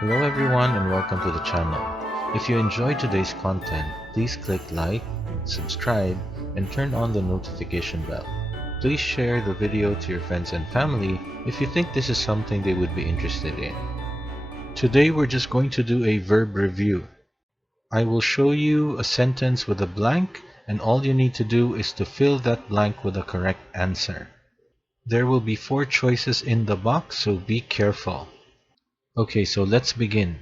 Hello everyone and welcome to the channel. If you enjoyed today's content, please click like, subscribe, and turn on the notification bell. Please share the video to your friends and family if you think this is something they would be interested in. Today we're just going to do a verb review. I will show you a sentence with a blank, and all you need to do is to fill that blank with the correct answer. There will be 4 choices in the box, so be careful. Okay, so let's begin.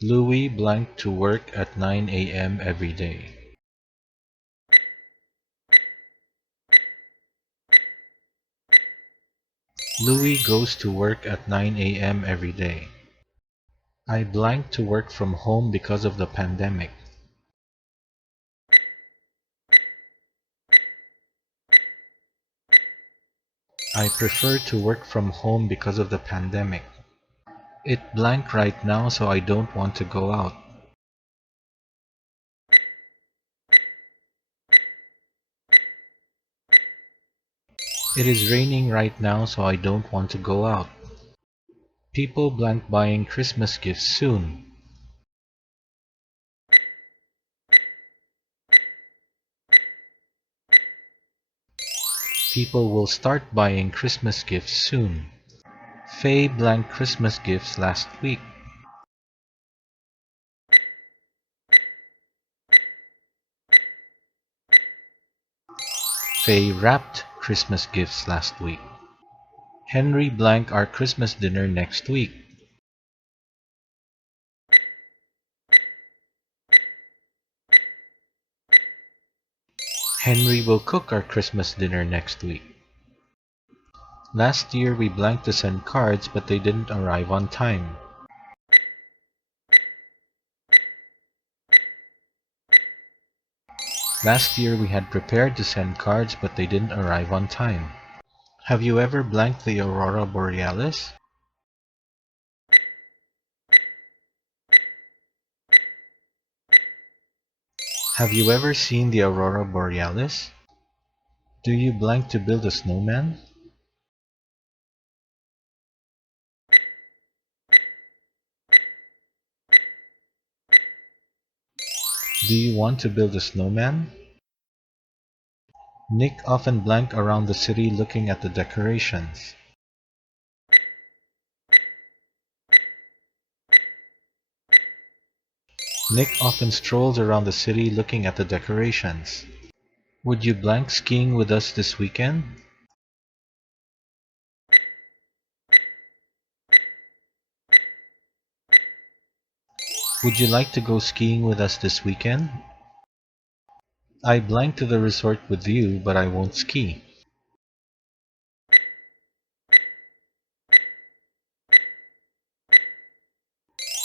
Louis blank to work at 9 a.m. every day. Louis goes to work at 9 a.m. every day. I blank to work from home because of the pandemic. I prefer to work from home because of the pandemic. It blank right now, so I don't want to go out. It is raining right now, so I don't want to go out. People blank buying Christmas gifts soon. People will start buying Christmas gifts soon. Faye blank Christmas gifts last week. Faye wrapped Christmas gifts last week. Henry blank our Christmas dinner next week. Henry will cook our Christmas dinner next week. Last year we blanked to send cards, but they didn't arrive on time. Last year we had prepared to send cards, but they didn't arrive on time. Have you ever blanked the aurora borealis? Have you ever seen the aurora borealis? Do you blank to build a snowman? Do you want to build a snowman? Nick often blank around the city looking at the decorations. Nick often strolls around the city looking at the decorations. Would you blank skiing with us this weekend? Would you like to go skiing with us this weekend? I blank to the resort with you, but I won't ski.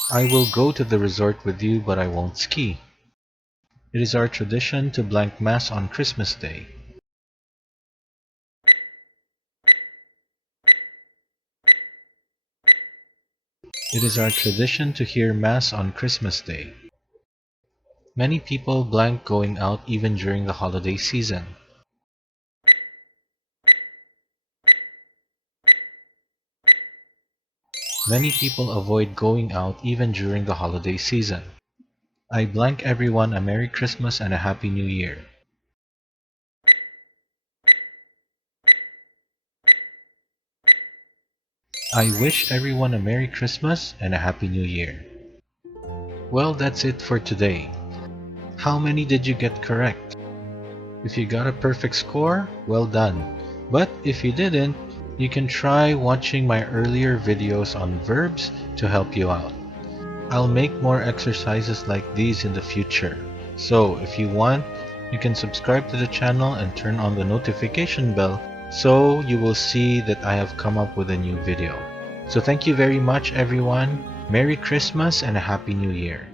I will go to the resort with you, but I won't ski. It is our tradition to blank mass on Christmas Day. It is our tradition to hear mass on Christmas Day. Many people blank going out even during the holiday season. Many people avoid going out even during the holiday season. I blank everyone a Merry Christmas and a Happy New Year. I wish everyone a Merry Christmas and a Happy New Year. Well, that's it for today. How many did you get correct? If you got a perfect score, well done. But if you didn't, you can try watching my earlier videos on verbs to help you out. I'll make more exercises like these in the future. So if you want, you can subscribe to the channel and turn on the notification bell so you will see that I have come up with a new video. So thank you very much everyone. Merry Christmas and a Happy New Year.